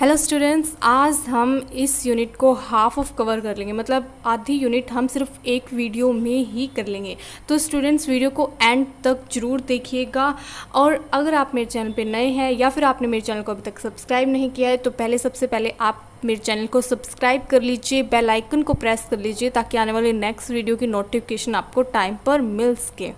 Hello students, आज हम इस यूनिट को हाफ ऑफ कवर कर लेंगे, मतलब आधी यूनिट हम सिर्फ एक वीडियो में ही कर लेंगे। तो स्टूडेंट्स वीडियो को एंड तक ज़रूर देखिएगा। और अगर आप मेरे चैनल पे नए हैं या फिर आपने मेरे चैनल को अभी तक सब्सक्राइब नहीं किया है तो सबसे पहले आप मेरे चैनल को सब्सक्राइब कर लीजिए, बेल आइकन को प्रेस कर लीजिए ताकि आने वाले नेक्स्ट वीडियो की नोटिफिकेशन आपको टाइम पर मिल सके।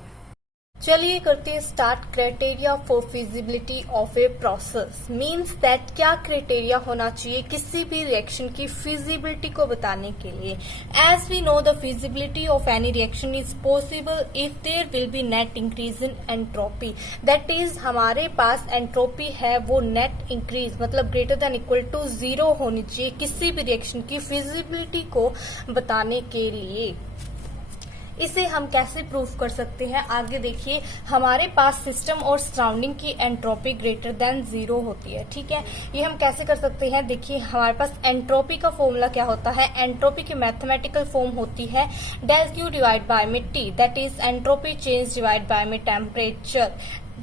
चलिए करते हैं start. Criteria for feasibility of a process means that क्या क्राइटेरिया होना चाहिए किसी भी रिएक्शन की फिजिबिलिटी को बताने के लिए। As we know the feasibility of any reaction is possible if there will be net increase in entropy. That is हमारे पास एंट्रोपी है वो नेट इंक्रीज मतलब ग्रेटर देन इक्वल टू 0 होनी चाहिए किसी भी रिएक्शन की फिजिबिलिटी को बताने के लिए। इसे हम कैसे प्रूव कर सकते हैं, आगे देखिए। हमारे पास सिस्टम और सराउंडिंग की एंट्रोपी ग्रेटर देन 0 होती है, ठीक है। ये हम कैसे कर सकते हैं, देखिए हमारे पास एंट्रोपी का फॉर्मूला क्या होता है। एंट्रोपी की मैथमेटिकल फॉर्म होती है डेल क्यू डिवाइड बाय में T, that is entropy change divide by में टेम्परेचर।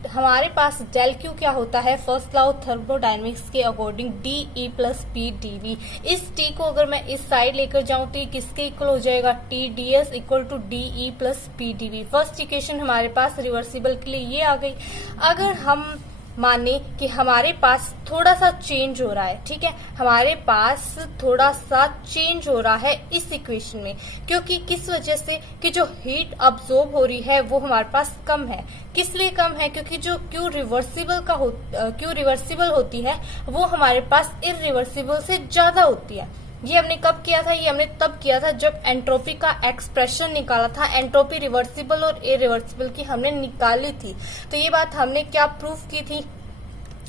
हमारे पास डेल क्यू क्या होता है, फर्स्ट लॉ ऑफ थर्मोडायनेमिक्स के according d E plus P d V. इस टी को अगर मैं इस साइड लेकर जाऊं तो ये किसके इक्वल हो जाएगा, T d S equal to d E plus P d V. First equation हमारे पास रिवर्सिबल के लिए ये आ गई। अगर हम माने कि हमारे पास थोड़ा सा चेंज हो रहा है, ठीक है, हमारे पास थोड़ा सा चेंज हो रहा है इस इक्वेशन में, क्योंकि किस वजह से कि जो हीट अब्सॉर्ब हो रही है वो हमारे पास कम है। किस लिए कम है, क्योंकि जो क्यू रिवर्सिबल होती है वो हमारे पास इरिवर्सिबल से ज्यादा होती है। ये हमने कब किया था, ये हमने तब किया था जब एंट्रोपी का एक्सप्रेशन निकाला था। एंट्रोपी रिवर्सिबल और इरिवर्सिबल की हमने निकाली थी। तो ये बात हमने क्या प्रूफ की थी,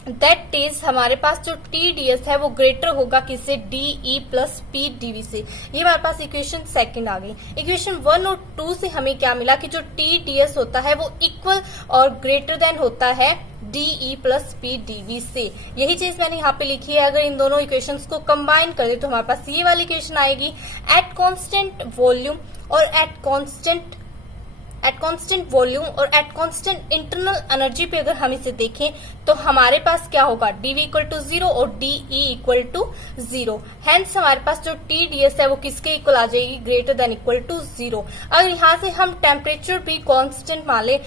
दैट इज हमारे पास जो टी डी एस है वो ग्रेटर होगा किससे, d E plus P d V से। ये हमारे पास इक्वेशन सेकंड आ गई। इक्वेशन 1 और 2 से हमें क्या मिला कि जो टी डी एस होता है वो इक्वल और ग्रेटर देन होता है d E plus P d V से। यही चीज मैंने यहाँ पे लिखी है। अगर इन दोनों इक्वेशंस को कंबाइन कर दे तो हमारे पास ये वाली इक्वेशन आएगी। एट कांस्टेंट वॉल्यूम और एट कांस्टेंट वॉल्यूम और एट कांस्टेंट इंटरनल एनर्जी पे अगर हम इसे देखें तो हमारे पास क्या होगा, डीवी इक्वल टू 0 और डीई इक्वल टू 0। हेंस हमारे पास जो टी डी एस है वो किसके इक्वल आ जाएगी, ग्रेटर देन इक्वल टू 0। अगर यहाँ से हम टेम्परेचर भी कांस्टेंट मान ले,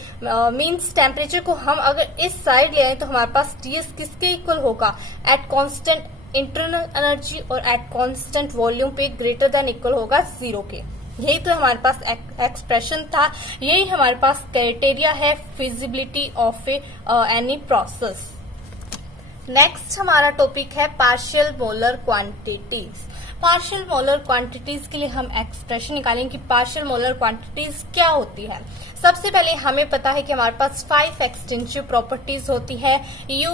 मीन्स टेम्परेचर को हम अगर इस साइड ले आए तो हमारे पास टी एस किसके इक्वल होगा, एट कांस्टेंट इंटरनल एनर्जी और एट कांस्टेंट वॉल्यूम पे ग्रेटर देन इक्वल होगा 0 के। यही तो हमारे पास एक्सप्रेशन था, यही हमारे पास क्राइटेरिया है feasibility of any process. Next हमारा टॉपिक है partial molar quantities. Partial molar quantities के लिए हम एक्सप्रेशन निकालेंगे कि पार्शियल मोलर क्वांटिटीज क्या होती है। सबसे पहले हमें पता है कि हमारे पास 5 एक्सटेंसिव प्रॉपर्टीज होती है, U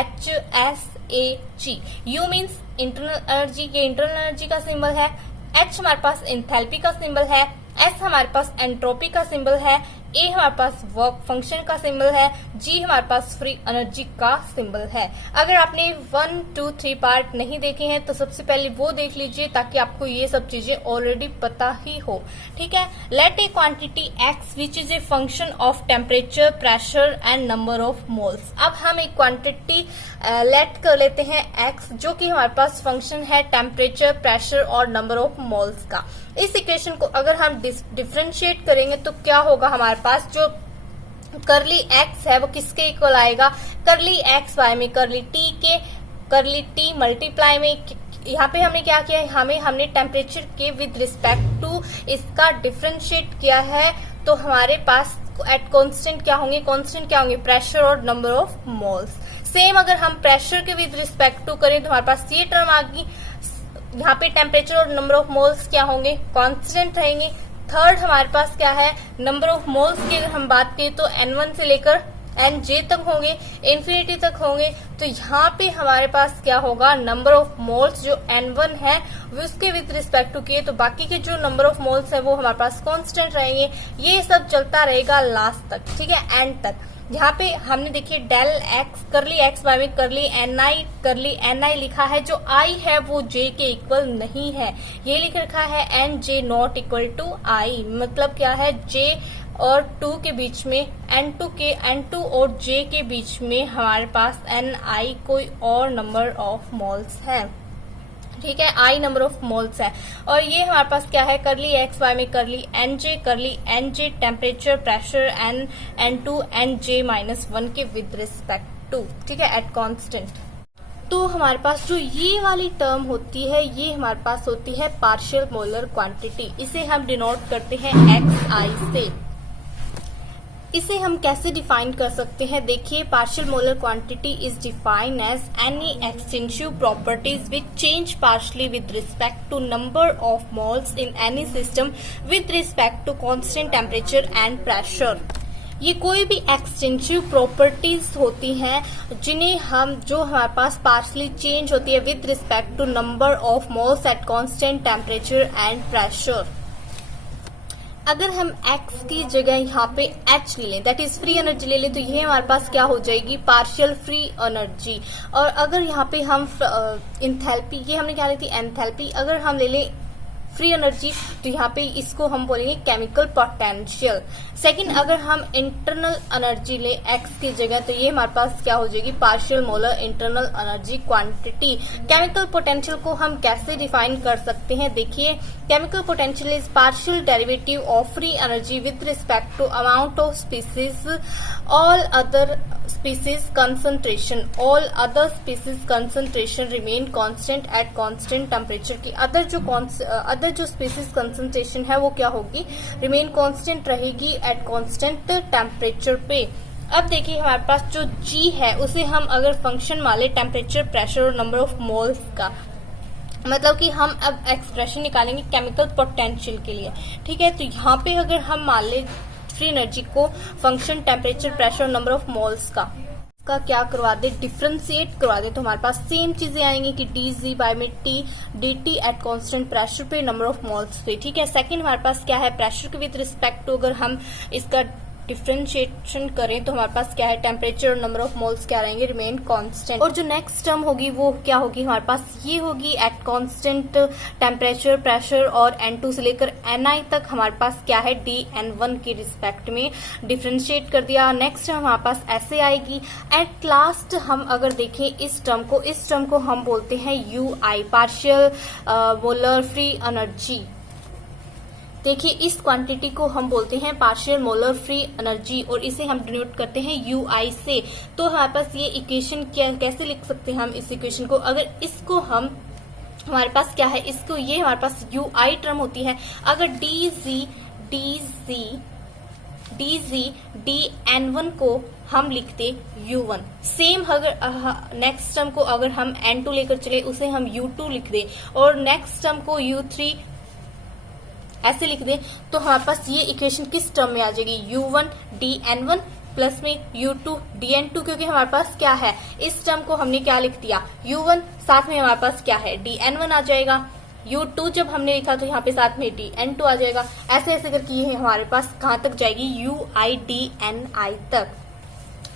H S A G. U means internal energy, ये इंटरनल एनर्जी का सिंबल है। एच हमारे पास एंथैल्पी का सिंबल है। एस हमारे पास एंट्रोपी का सिंबल है। ए हमारे पास वर्क फंक्शन का सिंबल है। जी हमारे पास फ्री एनर्जी का सिंबल है। अगर आपने 1, 2, 3 पार्ट नहीं देखे हैं तो सबसे पहले वो देख लीजिए ताकि आपको ये सब चीजें ऑलरेडी पता ही हो, ठीक है। Let a quantity X which is a function of temperature, pressure and number of moles. अब हम एक क्वांटिटी लेट कर लेते हैं एक्स, जो कि हमारे पास फंक्शन है टेम्परेचर, प्रेशर और नंबर ऑफ मोल्स का। इस इक्वेशन को अगर हम डिफरेंशिएट करेंगे तो क्या होगा, हमारे पास जो करली एक्स है वो किसके इक्वल आएगा, करली एक्स वाई में करली टी के, करली टी मल्टीप्लाई में। यहाँ पे हमने क्या किया है, हमने टेम्परेचर के विद रिस्पेक्ट टू इसका डिफरेंशिएट किया है। तो हमारे पास एट कांस्टेंट क्या होंगे, कांस्टेंट क्या होंगे, प्रेशर और नंबर ऑफ मोल्स। सेम अगर हम प्रेशर के विद रिस्पेक्ट टू करें तो हमारे पास ये टर्म आ गई। यहाँ पे टेम्परेचर और नंबर ऑफ मोल्स क्या होंगे, कांस्टेंट रहेंगे। थर्ड हमारे पास क्या है, नंबर ऑफ मोल्स की अगर हम बात करें तो N1 से लेकर Nj तक होंगे, इन्फिनिटी तक होंगे। तो यहाँ पे हमारे पास क्या होगा, नंबर ऑफ मोल्स जो N1 है वो उसके विद रिस्पेक्ट टू के, तो बाकी के जो नंबर ऑफ मोल्स है वो हमारे पास कांस्टेंट रहेंगे। ये सब चलता रहेगा लास्ट तक, ठीक है, एंड तक। यहाँ पे हमने देखिए डेल एक्स करली एक्स वाई में करली एन आई लिखा है, जो आई है वो जे के इक्वल नहीं है। ये लिख रखा है N J not equal to I, मतलब क्या है, जे और 2 के बीच में, N2 और J के बीच में हमारे पास Ni कोई और नंबर ऑफ मोल्स है, ठीक है, I नंबर ऑफ मोल्स है। और ये हमारे पास क्या है, करली एक्स वाई में करली NJ temperature pressure N2 NJ -1 के विद रिस्पेक्ट टू, ठीक है, एट कांस्टेंट। तो हमारे पास जो ये वाली टर्म होती है ये हमारे पास होती है पार्शियल मोलर क्वांटिटी। इसे हम डिनोट करते हैं XI से। इसे हम कैसे डिफाइन कर सकते हैं, देखिए, partial molar quantity is defined as any extensive properties which change partially with respect to number of moles in any system with respect to constant temperature and pressure. ये कोई भी एक्सटेंसिव प्रॉपर्टीज होती हैं जो हमारे पास पार्शली चेंज होती है with respect to number of moles at constant temperature and pressure. अगर हम x की जगह यहाँ पे h ले लें, दैट इज फ्री एनर्जी ले लें, तो ये हमारे पास क्या हो जाएगी, पार्शियल फ्री एनर्जी। और अगर यहाँ पे हम इंथैल्पी, ये हमने क्या ली थी, एंथैल्पी, अगर हम ले लें फ्री एनर्जी तो यहाँ पे इसको हम बोलेंगे केमिकल पोटेंशियल। सेकंड, अगर हम इंटरनल एनर्जी ले x की जगह तो ये हमारे पास क्या हो जाएगी, partial molar internal energy quantity. Chemical potential को हम कैसे डिफाइन कर सकते हैं, देखिए, chemical potential is partial derivative of free energy with respect to amount of species all other species concentration remain constant at constant temperature की other जो species concentration है वो क्या होगी, remain constant रहेगी at constant temperature पे। अब देखिए हमारे पास जो G है उसे हम अगर फंक्शन मान ले टेम्परेचर, प्रेशर और नंबर ऑफ मोल्स का, मतलब कि हम अब एक्सप्रेशन निकालेंगे केमिकल पोटेंशियल के लिए, ठीक है। तो यहाँ पे अगर हम मान ले फ्री एनर्जी को फंक्शन टेम्परेचर, प्रेशर और नंबर ऑफ मोल्स का क्या करवा दे, डिफ्रेंशिएट करवा दे, तो हमारे पास सेम चीजें आएंगी कि dz बाय में t dt at constant pressure पे, नंबर ऑफ मोल्स पे, ठीक है। सेकंड हमारे पास क्या है, प्रेशर के विद रिस्पेक्ट टू अगर हम इसका डिफ्रेंशिएशन करें तो हमारे पास क्या है, टेम्परेचर और नंबर ऑफ मोल्स क्या रहेंगे, रिमेन कांस्टेंट। और जो नेक्स्ट टर्म होगी वो क्या होगी, हमारे पास ये होगी एट कांस्टेंट टेम्परेचर, प्रेशर और N2 से लेकर Ni तक हमारे पास क्या है, dN1 के रिस्पेक्ट में डिफ्रेंशिएट कर दिया। नेक्स्ट टर्म हमारे पास ऐसे आएगी। एट लास्ट हम अगर देखें इस टर्म को हम बोलते हैं UI, partial molar free energy. देखिए इस क्वांटिटी को हम बोलते हैं पार्शियल मोलर फ्री एनर्जी और इसे हम डिनोट करते हैं UI से। तो हमारे पास ये इक्वेशन कैसे लिख सकते हैं हम इस इक्वेशन को, अगर इसको हम हमारे पास क्या है, इसको ये हमारे पास UI टर्म होती है। अगर dz dN1 को हम लिखते U1, सेम अगर नेक्स्ट टर्म को अगर हम N2 लेकर चले उसे हम U2 लिख दे और नेक्स्ट टर्म को U3 ऐसे लिख दें, तो हमारे पास ये इक्वेशन किस टर्म में आ जाएगी, U1 dN1 प्लस में U2 dN2, क्योंकि हमारे पास क्या है, इस टर्म को हमने क्या लिख दिया, U1, साथ में हमारे पास क्या है, dN1 आ जाएगा। U2 जब हमने लिखा तो यहाँ पे साथ में dN2 आ जाएगा। ऐसे ऐसे करके ये हमारे पास कहाँ तक जाएगी, UI dNi तक।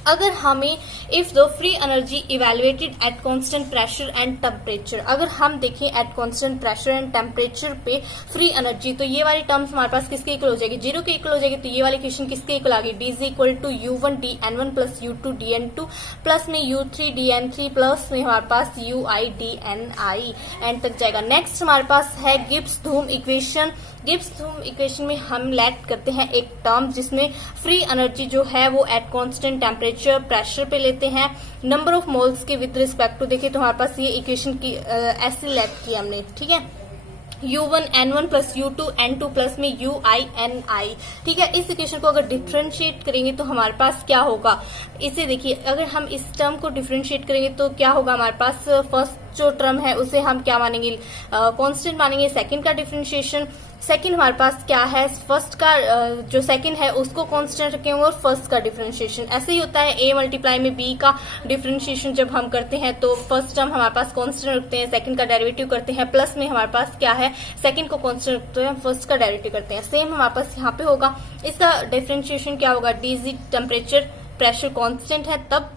अगर हमें if the free energy evaluated at constant pressure and temperature, अगर हम देखें at constant pressure and temperature पे फ्री एनर्जी, तो ये वाली टर्म्स हमारे पास किसके इक्वल हो जाएगी, 0 के इक्वल हो जाएगी। तो ये वाली इक्वेशन किसके इक्वल आ गई, dz equal to U1 dN1 plus U2 dN2 plus में U3 dN3 प्लस में हमारे पास UI dNi एंड तक जाएगा। नेक्स्ट हमारे पास है गिब्स-थ्यूम इक्वेशन। गिब्स-थ्यूम इक्वेशन में हम लेट करते हैं एक टर्म जिसमें फ्री एनर्जी जो है वो एट कांस्टेंट टेम्परेचर, प्रेशर पे लेते हैं, नंबर ऑफ मोल्स के विद रिस्पेक्ट टू। देखिए तो हमारे पास ये इक्वेशन की ऐसे लेट की हमने, ठीक है, U1 N1 plus U2 N2 plus में UI Ni, ठीक है। इस इक्वेशन को अगर डिफरेंशिएट करेंगे तो हमारे पास क्या होगा, इसे देखिए, अगर हम इस टर्म को डिफरेंशिएट करेंगे तो क्या होगा, हमारे पास फर्स्ट जो टर्म है उसे हम क्या मानेंगे, कांस्टेंट मानेंगे। सेकंड का डिफरेंशिएशन, सेकंड हमारे पास क्या है, फर्स्ट का जो सेकंड है उसको कांस्टेंट रखेंगे और फर्स्ट का डिफरेंशिएशन। ऐसे ही होता है A मल्टीप्लाई में B का डिफरेंशिएशन जब हम करते हैं तो फर्स्ट टर्म हमारे पास कांस्टेंट रखते हैं, सेकंड का डेरिवेटिव करते हैं, प्लस में हमारे पास क्या है, सेकंड को कांस्टेंट रखते हैं, फर्स्ट का डेरिवेटिव करते हैं। सेम हमारे पास यहाँ पे होगा, इसका डिफरेंशिएशन क्या होगा, dz टेम्परेचर प्रेशर कांस्टेंट है तब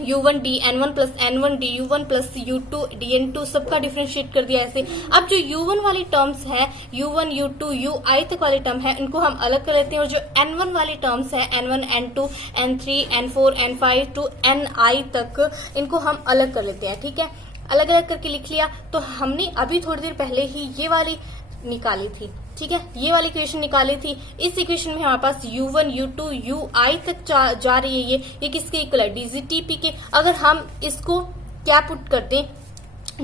U1 D N1 plus N1 D U1 plus U2 DN2 सबका डिफरेंशिएट कर दिया ऐसे। अब जो U1 वाली टर्म्स है U1 U2 UI तक वाली टर्म है इनको हम अलग कर लेते हैं, और जो N1 वाली टर्म्स है N1 N2 N3 N4 N5 to Ni तक इनको हम अलग कर लेते हैं। ठीक है, अलग अलग करके लिख लिया। तो हमने अभी थोड़ी देर पहले ही ये वाली निकाली थी। ठीक है, ये वाली इक्वेशन निकाली थी। इस इक्वेशन में हमारे पास U1 U2 UI तक जा रही है। ये किसके इक्वल है? DZTP के। अगर हम इसको क्या पुट कर दें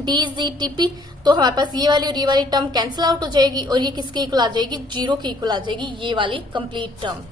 DZTP, तो हमारे पास ये वाली और ये वाली टर्म कैंसिल आउट हो जाएगी, और ये किसके इक्वल आ जाएगी? 0 के इक्वल आ जाएगी ये वाली कंप्लीट टर्म।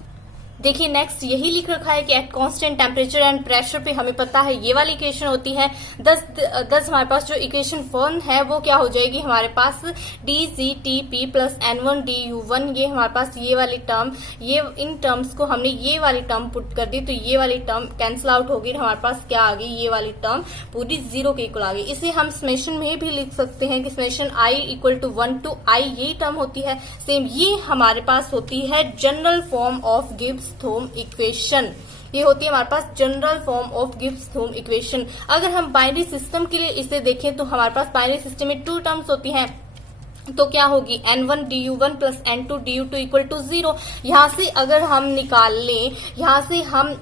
देखिए नेक्स्ट यही लिख रखा है कि eight constant temperature and pressure पे हमें पता है ये वाली इक्वेशन होती है 10 हमारे पास जो इक्वेशन 1 है वो क्या हो जाएगी हमारे पास DZTP प्लस N1 DU1। ये हमारे पास ये वाली टर्म, ये इन टर्म्स को हमने ये वाली टर्म पुट कर दी तो ये वाली टर्म कैंसिल आउट होगी, हमारे पास क्या आ गई? ये वाली टर्म पूरी 0 के इक्वल आ गई। इसे हम समेशन में भी लिख सकते हैं कि summation I equal to 1 to I यही टर्म होती है। सेम ये हमारे पास होती है general form of Gibbs Duhem equation. ये होती है हमारे पास general form of Gibbs Duhem equation. अगर हम बाइनरी सिस्टम के लिए इसे देखें तो हमारे पास बाइनरी सिस्टम में 2 टर्म्स होती हैं, तो क्या होगी? N1 DU1 plus N2 DU2 equal to 0। यहाँ से अगर हम निकाल लें, यहाँ से हम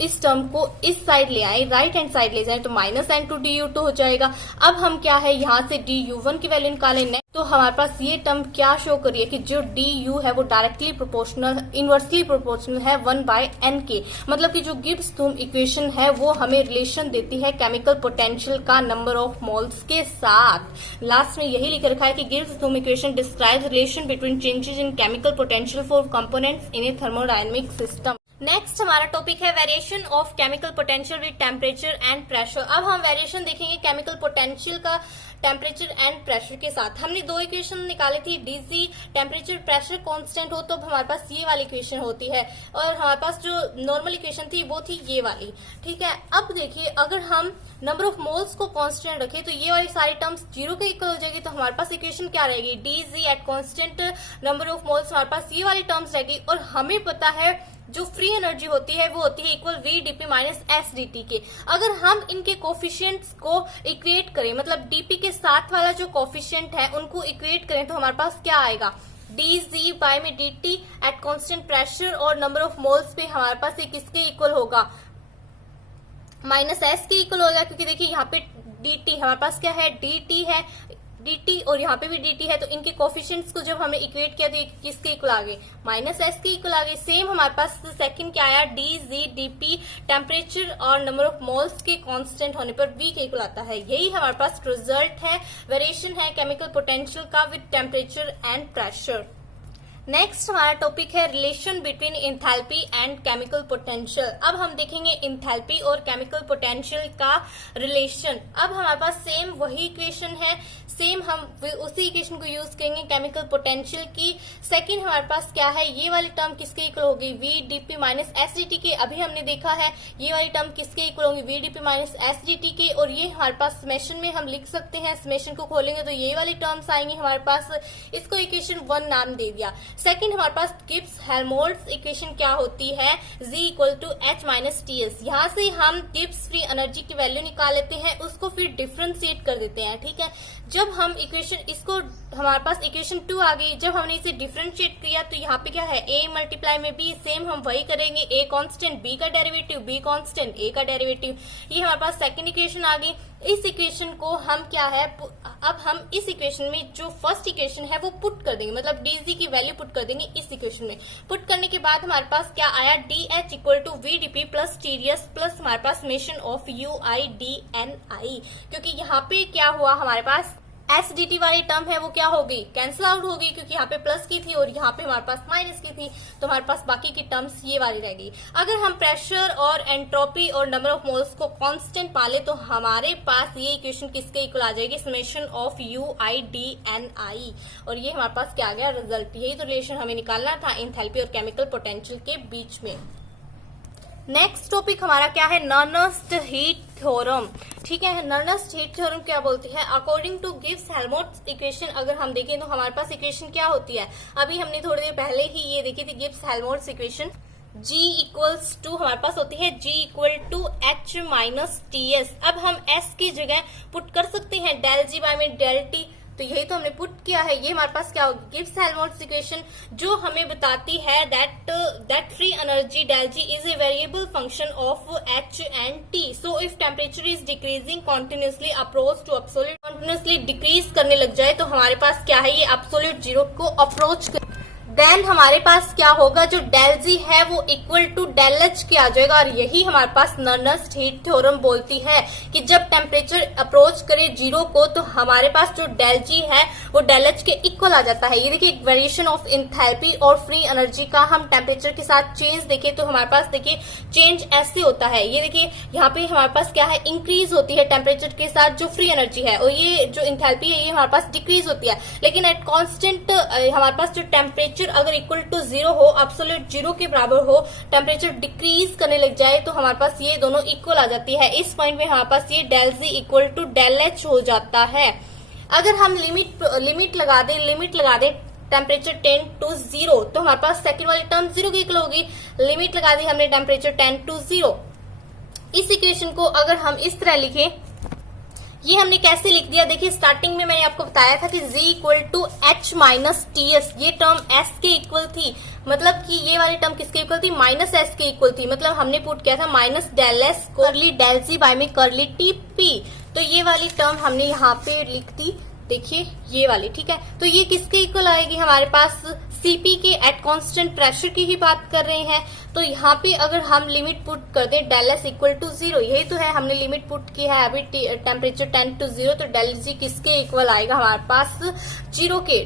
इस टर्म को इस साइड ले आए, राइट हैंड साइड ले जाए तो माइनस N2 DU2 हो जाएगा। अब हम क्या है यहाँ से DU1 की वैल्यू निकालेंगे तो हमारे पास ये टर्म क्या शो करिए कि जो DU है वो डायरेक्टली प्रोपोर्शनल, इनवर्सली प्रोपोर्शनल है 1/N के। मतलब कि जो गिब्स-थॉम इक्वेशन है वो हमें रिलेशन देती है केमिकल पोटेंशियल का नंबर ऑफ मोल्स के साथ। लास्ट में यही लिख रखा है कि Gibbs Duhem equation describes relation between changes in chemical potential for components in a thermodynamic system. Next हमारा टॉपिक है variation of chemical potential with temperature and pressure. अब हम वेरिएशन देखेंगे केमिकल पोटेंशियल का टेम्परेचर एंड प्रेशर के साथ। हमने 2 equation निकाली थी, डीसी टेम्परेचर प्रेशर कांस्टेंट हो तो हमारे पास ये वाली इक्वेशन होती है, और हमारे पास जो नॉर्मल इक्वेशन थी वो थी ये वाली। ठीक है, अब देखिए अगर हम नंबर ऑफ मोल्स को कांस्टेंट रखें तो ये वाली सारी टर्म्स 0 के इक्वल हो जाएगी। तो हमारे पास इक्वेशन क्या रहेगी? DG at constant number of moles, हमारे पास ये वाली टर्म्स रहेगी। और हमें पता है जो फ्री एनर्जी होती है वो होती है इक्वल VdP माइनस SdT के। अगर हम इनके कोफिशिएंट्स को इक्वेट करें, मतलब डीपी के साथ वाला जो कोफिशिएंट है उनको इक्वेट करें तो हमारे पास क्या आएगा? dz बाय में dt एट कांस्टेंट प्रेशर और नंबर ऑफ मोल्स पे हमारे पास ये किसके इक्वल होगा? माइनस S के इक्वल होगा, क्योंकि देखिए यहाँ पे dt हमारे पास क्या है? dt है dt और यहाँ पे भी dt है, तो इनके कोफिशिएंट्स को जब हमने इक्वेट किया तो किसके इक्वल आ गए? माइनस S के इक्वल आ गए। सेम हमारे पास सेकंड क्या आया? dZdP टेम्परेचर और नंबर ऑफ मोल्स के कांस्टेंट होने पर V के इक्वल आता है। यही हमारे पास रिजल्ट है, वेरिएशन है केमिकल पोटेंशियल का with temperature and pressure. Next हमारा टॉपिक है relation between enthalpy and chemical potential. अब हम देखेंगे इंथैल्पी और केमिकल पोटेंशियल का रिलेशन। अब हमारे पास सेम वही इक्वेशन है, सेम हम उसी इक्वेशन को यूज करेंगे केमिकल पोटेंशियल की। सेकंड हमारे पास क्या है? ये वाली टर्म किसके इक्वल होगी? VdP माइनस SdT के। अभी हमने देखा है ये वाली टर्म किसके इक्वल होगी? VdP माइनस SdT के। और ये हमारे पास समेशन में हम लिख सकते हैं, समेशन को खोलेंगे तो ये वाली टर्म्स आएंगी हमारे पास। इसको इक्वेशन 1 नाम दे दिया। सेकंड हमारे पास गिब्स हेल्महोल्ट्ज इक्वेशन क्या होती है? Z equal to H minus TS। यहाँ से हम गिब्स फ्री एनर्जी की वैल्यू निकाल लेते हैं, उसको फिर डिफ्रेंशिएट कर देते हैं। ठीक है, जब हम इक्वेशन इसको हमारे पास इक्वेशन 2 आ गई, जब हमने इसे डिफ्रेंशिएट किया तो यहाँ पे क्या है? A मल्टीप्लाई में B, सेम हम वही करेंगे। A कांस्टेंट, B का डेरिवेटिव, B कांस्टेंट, A का डेरिवेटिव। ये हमारे पास सेकंड इक्वेशन आ गई। इस इक्वेशन को हम क्या है, अब हम इस इक्वेशन में जो फर्स्ट इक्वेशन है वो पुट कर देंगे, मतलब डीजी की वैल्यू पुट कर देंगे इस इक्वेशन में। पुट करने के बाद हमारे पास क्या आया? DH equal to VdP plus TdS plus हमारे पास समेशन ऑफ UIDNI। क्योंकि यहाँ पे क्या हुआ हमारे पास? SdT वाली टर्म है वो क्या हो गई? कैंसिल आउट हो गई, क्योंकि यहाँ पे प्लस की थी और यहाँ पे हमारे पास माइनस की थी, तो हमारे पास बाकी की टर्म्स ये वाली रह गई। अगर हम प्रेशर और एंट्रोपी और नंबर ऑफ मोल्स को कांस्टेंट पाले तो हमारे पास ये इक्वेशन किसके इक्वल आ जाएगी? Summation of UIDNI। और ये हमारे पास क्या आ गया? रिजल्ट। यही तो रिलेशन हमें निकालना था एंथैल्पी और केमिकल पोटेंशियल के बीच में। नेक्स्ट टॉपिक हमारा क्या है? Nernst heat theorem. ठीक है, नर्नस्ट हीट थ्योरम क्या बोलती है? According to Gibbs Helmholtz equation अगर हम देखें तो हमारे पास इक्वेशन क्या होती है? अभी हमने थोड़ी देर पहले ही ये देखी थी Gibbs Helmholtz equation. G equals to हमारे पास होती है G equal to H minus TS। अब हम S की जगह पुट कर सकते हैं डेल G बाय में डेल T, तो यही तो हमने पुट किया है। ये हमारे पास क्या होगी, गिब्स हेल्महोल्ट्ज इक्वेशन, जो हमें बताती है that free energy del G is a variable function of H and T। So if temperature is decreasing continuously approach to absolute, continuously decrease करने लग जाए तो हमारे पास क्या है, ये एब्सोल्यूट जीरो को अप्रोच कर, देन हमारे पास क्या होगा, जो डेल G है वो इक्वल टू डेल H के आ जाएगा। और यही हमारे पास नर्नस्ट हीट थ्योरम बोलती है कि जब टेम्परेचर अप्रोच करे जीरो को तो हमारे पास जो डेल G है वो डेल H के इक्वल आ जाता है। ये देखिए एक वेरिएशन ऑफ एंथैल्पी और फ्री एनर्जी का हम टेम्परेचर के साथ चेंज देखें तो हमारे पास देखिए चेंज ऐसे होता है। ये देखिए यहाँ पे हमारे पास क्या है, इंक्रीज होती है टेम्परेचर के साथ जो फ्री एनर्जी है, और ये जो एंथैल्पी है ये हमारे पास डिक्रीज होती है। लेकिन एट कॉन्स्टेंट हमारे पास जो टेम्परेचर अगर इक्वल टू जीरो हो, एब्सोल्यूट जीरो के बराबर हो, टेम्परेचर डिक्रीज करने लग जाए तो हमारे पास ये दोनों इक्वल आ जाती है। इस पॉइंट में हमारे पास ये del G equal to del H हो जाता है। अगर हम लिमिट लगा दें टेम्परेचर टेंड टू जीरो, तो हमारे पास सेकंड वाली टर्म जीरो की इक्वल होगी। लिमिट लगा दी हमने टेम्परेचर टेंड टू जीरो। इस इक्वेशन को अगर हम इस तरह लिखें, ये हमने कैसे लिख दिया, देखिए स्टार्टिंग में मैंने आपको बताया था कि G equal to H minus TS, ये टर्म S के इक्वल थी। मतलब कि ये वाली टर्म किसके इक्वल थी, माइनस S के इक्वल थी। मतलब हमने पुट किया था माइनस डेल S करली डेल G बाय में करली TP। तो ये वाली टर्म हमने यहाँ पे लिख दी, देखिए ये वाली, ठीक है। तो ये किसके इक्वल आएगी, हमारे पास CP के एट कांस्टेंट प्रेशर की ही बात कर रहे हैं। तो यहाँ पे अगर हम लिमिट पुट कर दें del S equal to zero, यही तो है हमने लिमिट पुट की है अभी टेम्परेचर टेंड टू जीरो, तो डेल G किसके इक्वल आएगा, हमारे पास जीरो के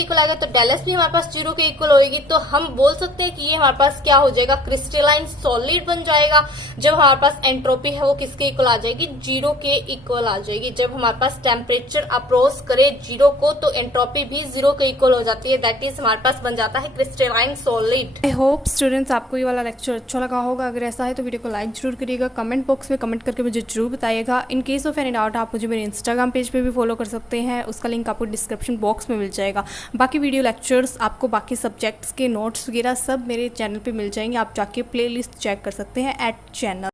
इक्वल आएगा। तो डेल S भी हमारे पास जीरो के इक्वल होगी। तो हम बोल सकते हैं कि ये हमारे पास क्या हो जाएगा, क्रिस्टलाइन सॉलिड बन जाएगा। जब हमारे पास एंट्रोपी है वो किसके इक्वल आ जाएगी, जीरो के इक्वल आ जाएगी। जब हमारे पास टेम्परेचर अप्रोच करे जीरो को तो एंट्रोपी भी जीरो के इक्वल हो जाती है, दैट इज हमारे पास बन जाता है crystalline solid. I hope students आपको ये वाला लेक्चर अच्छा लगा होगा। अगर ऐसा है तो वीडियो को लाइक जरूर करिएगा, कमेंट बॉक्स में कमेंट करके मुझे जरूर बताइएगा। In case of any doubt आप मुझे मेरे इंस्टाग्राम पेज पे भी फॉलो कर सकते हैं, उसका लिंक आपको डिस्क्रिप्शन बॉक्स में मिल जाएगा। बाकी वीडियो लेक्चर्स आपको बाकी सब्जेक्ट्स के नोट्स वगैरह सब मेरे चैनल पे मिल जाएंगे, आप जाके प्लेलिस्ट चेक कर सकते हैं @ चैनल।